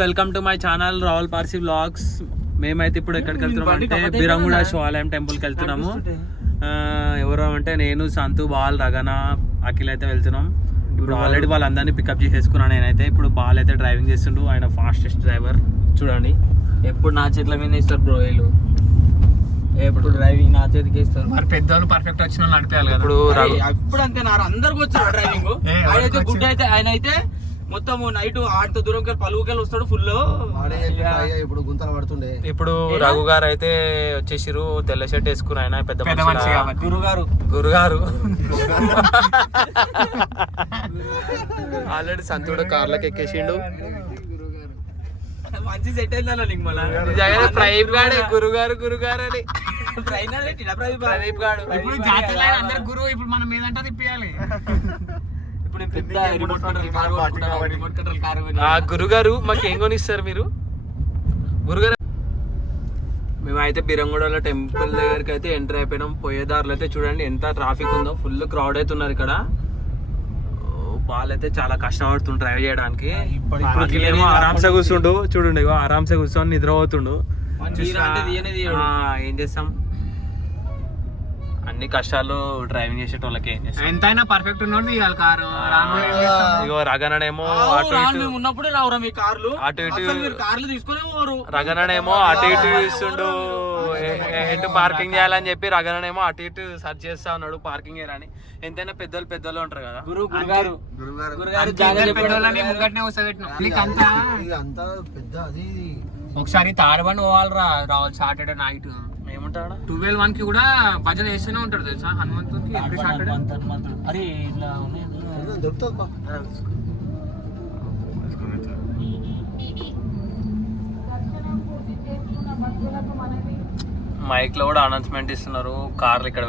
Welcome to my channel Rahul Parsi vlogs. మేమైతే ఇప్పుడు ఎక్కడికి వెళ్తున్నాం అంటే బిరంగుడ శివాలయం టెంపుల్కి వెళ్తున్నాము. ఎవరు అంటే నేను, సంతు, బాల్, రగన, అఖిల్ అయితే వెళ్తున్నాం. ఇప్పుడు ఆల్రెడీ వాళ్ళందరినీ పికప్ చేసేసుకున్నాను నేనైతే. ఇప్పుడు బాల్ అయితే డ్రైవింగ్ చేస్తుండు, ఆయన ఫాస్టెస్ట్ డ్రైవర్ చూడండి. ఎప్పుడు నా చేతుల మీద ఇస్తారు బ్రో వీళ్ళు, ఎప్పుడు డ్రైవింగ్ నా చేతికి ఇస్తారు. మరి పెద్దవాళ్ళు పర్ఫెక్ట్ వచ్చిన వాళ్ళు నడిపేయాలి కదా. ఇప్పుడు అంతే నా అందరికి వచ్చారు డ్రైవింగ్. ఆయన గుడ్ అయితే ఆయన అయితే మొత్తం నైట్ ఆడితో దూరం పలువుకెళ్ళి వస్తాడు ఫుల్. ఇప్పుడు గుంతలు పడుతుండే. ఇప్పుడు రఘు గారు అయితే వచ్చేసిరు, తెల్ల షర్ట్ వేసుకుని. ఆయన పెద్ద మనిషి గురుగారు ఆల్రెడీ సంతుడు కార్లకు ఎక్కేసిండు. మంచి సెట్ అయిందా మళ్ళీ ప్రదీప్ గాడే గురుగారు అని. ప్రదీప్ గాడు ఇప్పుడు జాతీయ అందరు గురువు. ఇప్పుడు మనం ఏదంటే తిప్పియాలి. గురుగారు మాకు ఏం కొనిస్తారు మీరు? గురుగారు మేమైతే బిరంగూడలో టెంపుల్ దగ్గరికి అయితే ఎంటర్ అయిపోయినాం. పోయేదారులు అయితే చూడండి ఎంత ట్రాఫిక్ ఉందో, ఫుల్ క్రౌడ్ అవుతున్నారు ఇక్కడ. వాళ్ళైతే చాలా కష్టపడుతుండ్రు డ్రైవ్ చేయడానికి. ఏమో ఆరామ్సే కూర్చుండు చూడండి, ఆరామ్సే కూర్చొని నిద్రపోతుండు. ఏం చేస్తాం, అన్ని కష్టాలు డ్రైవింగ్ చేసేటోళ్ళకి. ఏం చేస్తాం, ఎంతైనా పర్ఫెక్ట్ ఉన్నోడు ఇవాళ కారు. ఇగో రగననేమో ఉన్నప్పుడే రావురా మీ కార్లు, అటు ఇటు కార్లు తీసుకునేవారు. రగననేమో అటు ఇటు ఇస్తుండు, ఎటు పార్కింగ్ చేయాలని చెప్పి రగననేమో అటు ఇటు సర్చ్ చేస్తా ఉన్నాడు పార్కింగ్ ఏరాని. ఎంతైనా పెద్దోళ్ళు ఉంటారు కదా. ఒకసారి తాడబండి పోవాలరా రావాలి సాటర్డే నైట్. ఏమంటాడా 12-1 కి కూడా భజన చేస్తూనే ఉంటాడు తెలుసా హనుమంతుకి. Every Saturday. అరే ఇట్లా మైక్ లో కూడా అనౌన్స్మెంట్ ఇస్తున్నారు, కార్లు ఇక్కడ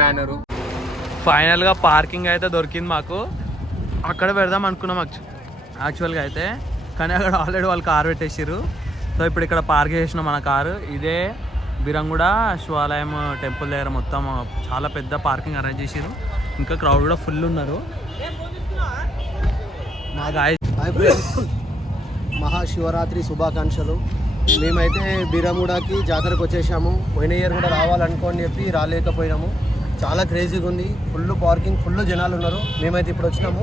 బ్యానరు. ఫైనల్ గా పార్కింగ్ అయితే దొరికింది మాకు. అక్కడ పెడదాం అనుకున్నాం యాక్చువల్గా అయితే, కానీ అక్కడ ఆల్రెడీ వాళ్ళు కార్ పెట్టేసారు. సో ఇప్పుడు ఇక్కడ పార్క్ చేసిన మన కారు. ఇదే బిరంగూడ శివాలయం టెంపుల్ దగ్గర మొత్తం చాలా పెద్ద పార్కింగ్ అరేంజ్ చేసారు. ఇంకా క్రౌడ్ కూడా ఫుల్ ఉన్నారు. మా మహాశివరాత్రి శుభాకాంక్షలు. మేమైతే బిరంగూడకి జాతరకు వచ్చేసాము. పోయిన ఇయర్ కూడా రావాలనుకోని చెప్పి రాలేకపోయినాము. చాలా క్రేజీగా ఉంది, ఫుల్ పార్కింగ్, ఫుల్ జనాలు ఉన్నారు. మేమైతే ఇప్పుడు వచ్చినాము.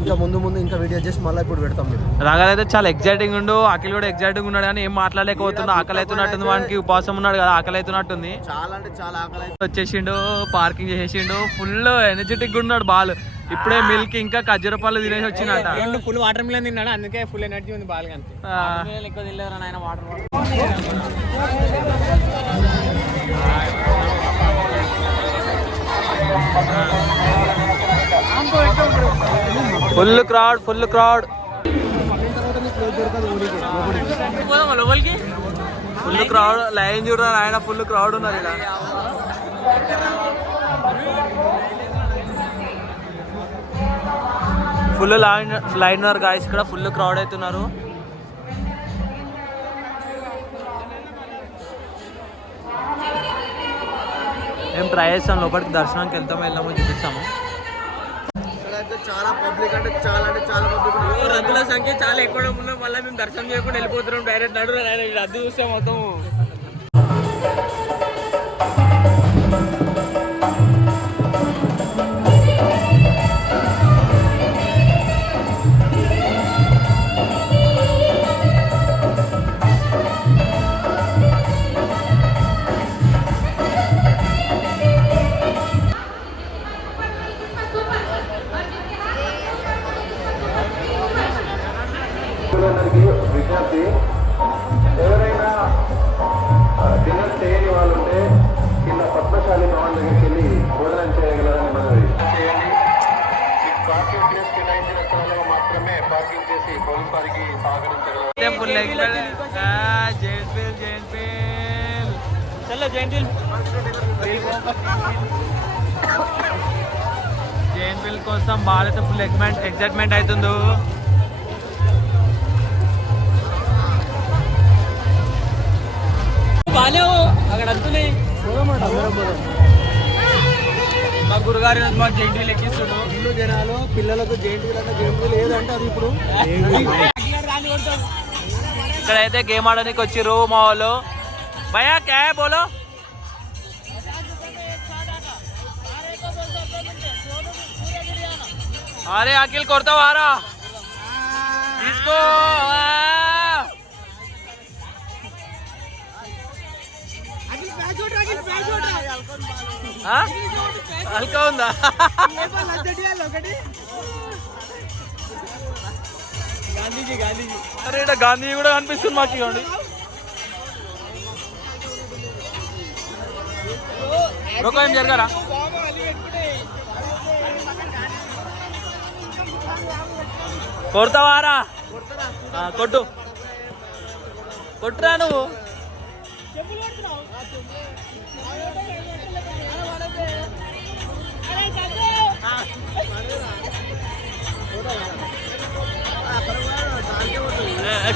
ఇంకా ముందు ఇంకా వీడియో చేసి మళ్ళీ ఇప్పుడు పెడతాం. రాగాలైతే చాలా ఎగ్జైటింగ్ ఉండు, అఖిల్ కూడా ఎగ్జైటింగ్ ఉన్నాడు, కానీ ఏం మాట్లాడలేకపోతుండు. ఆకలి అవుతున్నట్టుంది వానికి, ఉపవాసం ఉన్నాడు కదా, ఆకలి అవుతున్నట్టుంది. చాలా అంటే చాలా ఆకలి వచ్చేసిండు, పార్కింగ్ చేసేసిండు, ఫుల్ ఎనర్జెటిక్ ఉన్నాడు బాల్. ఇప్పుడే మిల్క్ ఇంకా ఖర్జూర పళ్ళు తినేసి వచ్చినట్టు. ఫుల్ వాటర్ మిలన్ తిన్నాడు, అందుకే ఫుల్ ఎనర్జీ ఉంది బాల్. ఎక్కువ తినలేరు నాయన water. Full crowd full crowd. Line చూడరా ఆయన, ఫుల్ క్రౌడ్ ఉన్నారు ఇలా. ఫుల్ లైన్ ఉన్నారు గాయస్, ఇక్కడ ఫుల్ క్రౌడ్ అవుతున్నారు. మేము ట్రై చేస్తాం, లోపలికి దర్శనానికి వెళ్దామో చూపిస్తాము. చాలా పబ్లిక్ అంటే చాలా పబ్లిక్. రద్దుల సంఖ్య చాలా ఎక్కువ ఉన్నాం. మళ్ళీ మేము దర్శనం చేయకుండా వెళ్ళిపోతున్నాం డైరెక్ట్. రద్దు చూస్తే మొత్తం విజ్ఞప్తి, ఎవరైనా డిన్నర్ చేయని వాళ్ళు ఉంటే కింద పద్మశాలి భవన్ దగ్గరికి వెళ్ళి భోజనం చేయగలరని మనవి చేయండి. పార్కింగ్ ప్లేస్ కేటాయించిన స్థలంలో మాత్రమే పార్కింగ్ చేసి పోలీస్ వారికి సహకరించగలరు. జైన్విల్ కోసం బాగా ఫుల్ ఎక్సైట్మెంట్ అవుతుందో. అక్కడ వస్తున్నాయి. మా గురుగారు మా జైంట్ వీల్ ఎక్కిస్తున్నారు. జనాలు పిల్లలకు జైంట్ వీల్ అంటే జైంట్ వీల్ ఏదంటే అది ఇప్పుడు ఇక్కడైతే గేమ్ ఆడడానికి వచ్చిర్రు మా వాళ్ళు. భయ్యా క్యా హై బోలో. అరే అఖిల్ కొడతావారా తీసుకో. హల్కా ఉందా? అరే ఇక్కడ గాంధీ కూడా కనిపిస్తుంది మాకు. ఇవ్వండి ఏం జరగారా కొడతావారా? కొట్టు కొట్టురా నువ్వు.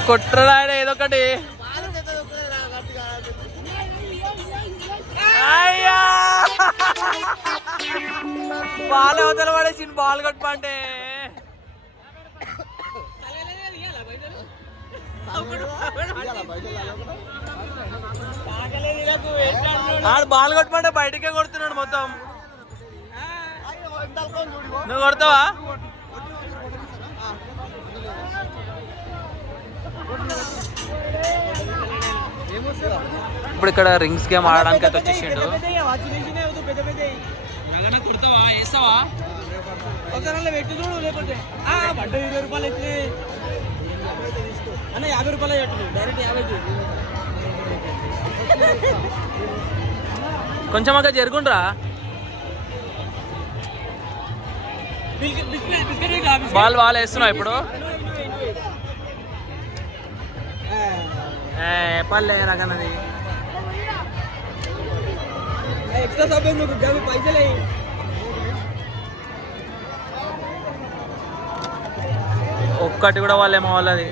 కొట్టరా ఏదో ఒకటి. అయ్యా బాల్ అవతల పడేసి బాల్ కొట్టమంటే ఆడు బాల్ కొట్టమంటే బయటకే కొడుతున్నాడు మొత్తం. నువ్వు కొడతావా? ఇప్పుడు ఇక్కడ రింగ్స్ గేమ్ ఆడడానికి అయితే వచ్చేసిండు. కుడతావా వేస్తావా? పెట్టి చూడు లేకపోతే 20 రూపాయలు అయితే అన్న 50 రూపాయలు పెట్టు డైరెక్ట్ 50. కొంచెం అక్క జరుగుండ్రా. బాల్ వేస్తున్నావు ఇప్పుడు. పల్లె రకనది ఎక్స్ట్రా సబ్ పైసలే. ఒక్కటి కూడా వాళ్ళేమో వాళ్ళది.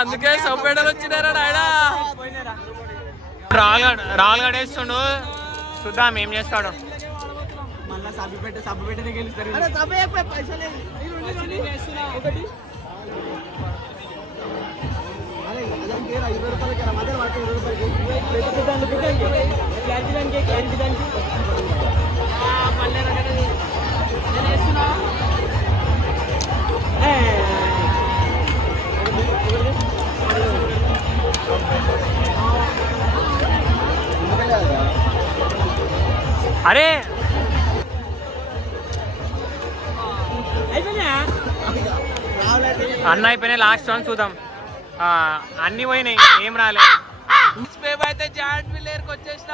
అందుకే సబ్బేడలు వచ్చినారా నాయన. రాహుల్ గడ్ వేస్తుండు, చూద్దాం ఏం చేస్తాడు. మళ్ళా సబ్బు పెట్టే గెలుస్తారు. అరే అన్న అయిపోయినాయి. లాస్ట్ వన్ చూద్దాం. అన్ని పోయినాయి, ఏం రాలే. అయితే జాయింట్ విల్లేరుకి వచ్చేసిన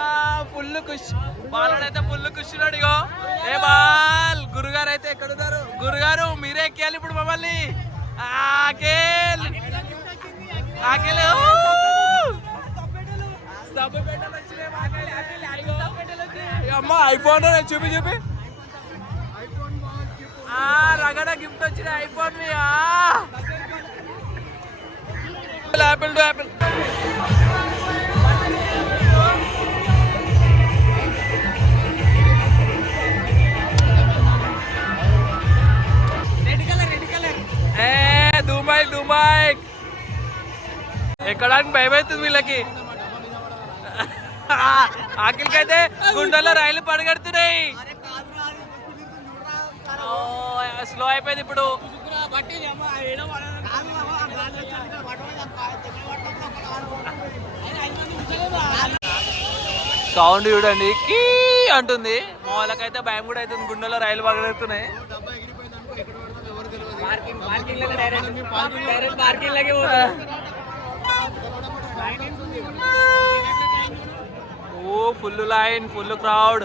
ఫుల్ ఖుష్. బాలుడైతే ఫుల్ ఖుషినాడు. ఇగో ఏ బాల్. గురుగారు అయితే ఎక్కడున్నారు? గురుగారు మీరే ఎక్కాలి ఇప్పుడు మమ్మల్ని. అమ్మా ఐఫోన్ చూపి చూపి. రగడ గిఫ్ట్ వచ్చిన iPhone. Apple to Apple. Dubai ఎక్కడానికి భయం అవుతుంది వీళ్ళకి. ఆఖరికైతే గుండెల్లో రైలు పడగడుతున్నాయి. స్లో అయిపోయింది ఇప్పుడు. సౌండ్ చూడండి, కీ అంటుంది. మా వాళ్ళకైతే భయం కూడా అవుతుంది, గుండెల్లో రైలు పడగడుతున్నాయి. ఓ full line, full crowd.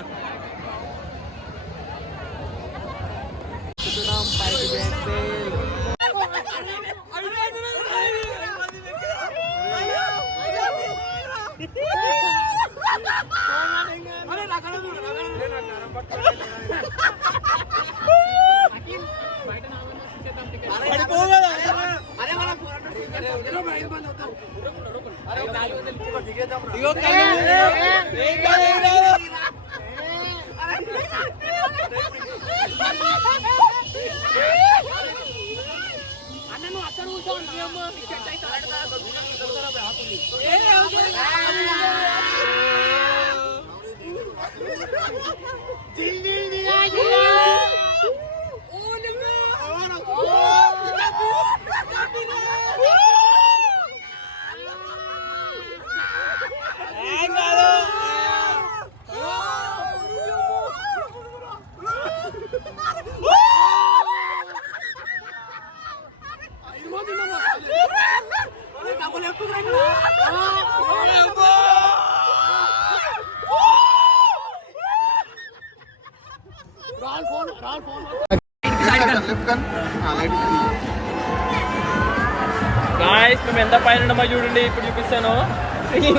Guys మేము ఎంత పైన ఉన్నామో చూడండి, ఇప్పుడు చూపిస్తాను.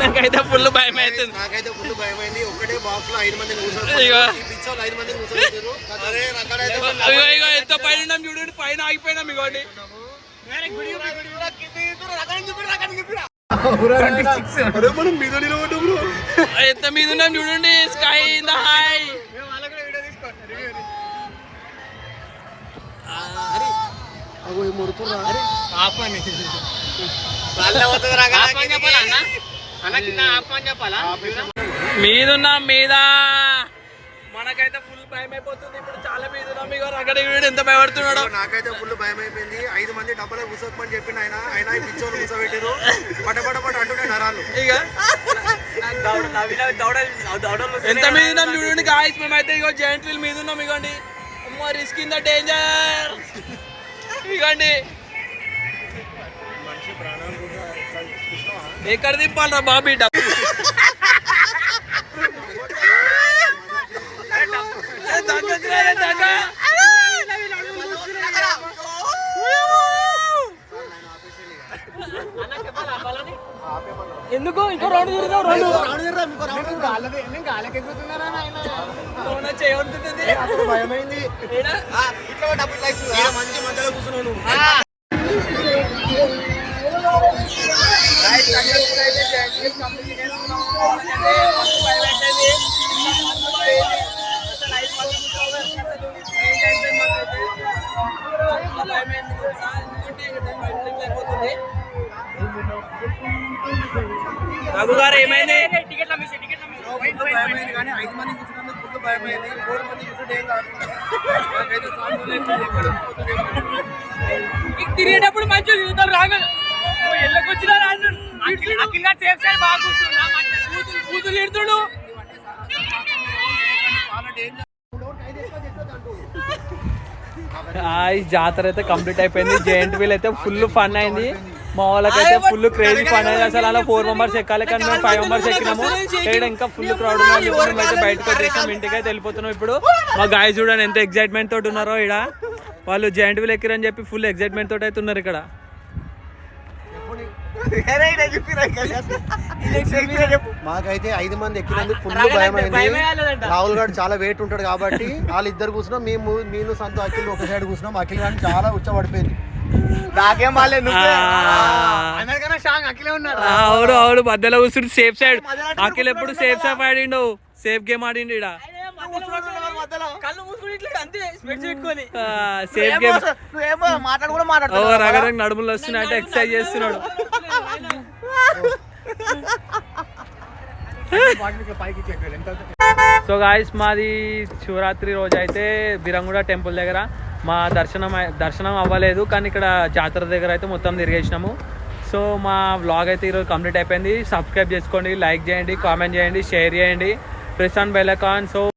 నాకైతే ఫుల్ భయం అవుతుంది. నాకైతే ఫుల్ భయమైంది. ఒకటే బాక్స్ లో 5 మంది కూర్చోరు. ఇగో. ఈ పిచ్చోళ్ళు 5 మంది కూర్చోరు. అరే నాకైతే ఇగో ఇగో ఎంత పైన ఉన్నాం చూడండి, పైన ఆగిపోయినాం. ఇగోండి ఎంత మీద ఉన్నాం చూడండి, స్కై ఇన్ ద హై. మీదున్నాం మీద, మనకైతే ఫుల్ భయం అయిపోతుంది. ఇప్పుడు చాలా మీద ఉన్నాం. ఇగో అక్కడ ఎంత భయపడుతున్నాడు. నాకైతే ఫుల్ భయం అయిపోయింది. 5 మంది డబ్బులు కూర్చోమని చెప్పిన ఆయన ఈ పిచ్చోళ్ళు కూర్చోబెట్టారు. పటపట అంటుండే నరాలు. ఇక ఎంత మీద ఉన్నాం చూడండి గాయస్. మేమైతే ఇగో జైంట్ వీల్ మీద ఉన్నాం. ఇగోండి రిస్క్ ఇన్ ద డేంజర్. ఇగోండి ఎక్కడ దింపాలరా బాబీ డబ్బు. ఎందుకు ఇంకో రౌండ్ తిరుగుతావు? చేయబడుతుంది. భయమైంది. మంచి మధ్యలో కూర్చున్నాను. రఘు గారు ఏమైంది? భయమైంది కానీ 5 మంది కూర్చున్నందుకు ఫుల్ భయమైంది. 4 మంది కూర్చుంటే ఏం కాదు. తిరిగేటప్పుడు మంచిగా తిరుగుతారు. రాగా ఎల్లకొచ్చినా సేఫ్ సైడ్ బాగా కూర్చున్నా కూతురు ఎడుతుడు. జాతర అయితే కంప్లీట్ అయిపోయింది. జైంట్ వీల్ అయితే ఫుల్ ఫన్ అయింది. మా వాళ్ళకైతే ఫుల్ క్రేజీ ఫన్ అయింది. అసలు అలా 4 మెంబర్స్ ఎక్కాలి కానీ మేము 5 మెంబర్స్ ఎక్కినాము. ఇక్కడ ఇంకా ఫుల్ క్రౌడ్ ఉన్నాం. అయితే బయటకు వచ్చేసాం, ఇంటికి అయితే వెళ్ళిపోతున్నాం. ఇప్పుడు మా గాయస్ చూడండి ఎంత ఎక్సైట్మెంట్ తోటి ఉన్నారో. ఇక్కడ వాళ్ళు జైంట్ వీల్ ఎక్కిరని చెప్పి ఫుల్ ఎక్సైట్మెంట్ తోటి అయితే ఉన్నారు ఇక్కడ. మాకైతే 5 మంది ఎక్కినందుకు ఫుల్ భయమైంది. రాహుల్ గారు చాలా వెయిట్ ఉంటాడు కాబట్టి వాళ్ళిద్దరు కూర్చున్నాం. మేము సంతో అఖిల్ ఒక సైడ్ కూర్చున్నాం. అఖిల్ గారిని చాలా ఉచ్చబడిపోయింది. నాకేం బాగాలేదు. అవును అవును మధ్యలో కూర్చుంటు సేఫ్ సైడ్. అఖిల్ ఎప్పుడు సేఫ్ సైడ్ ఆడిండు, సేఫ్ గేమ్ ఆడిండు. ఇక్కడ సేఫ్ గేమ్ రగరంగ నడుములు వస్తున్నాయి అంటే ఎక్సర్సైజ్ చేస్తున్నాడు. సో గాయస్ మాది శివరాత్రి రోజు అయితే బిరంగూడ టెంపుల్ దగ్గర మా దర్శనం అవ్వలేదు, కానీ ఇక్కడ జాతర దగ్గర అయితే మొత్తం తిరిగేసినాము. సో మా వ్లాగ్ అయితే ఈరోజు కంప్లీట్ అయిపోయింది. సబ్స్క్రైబ్ చేసుకోండి, లైక్ చేయండి, కామెంట్ చేయండి, షేర్ చేయండి, press on bell icon. So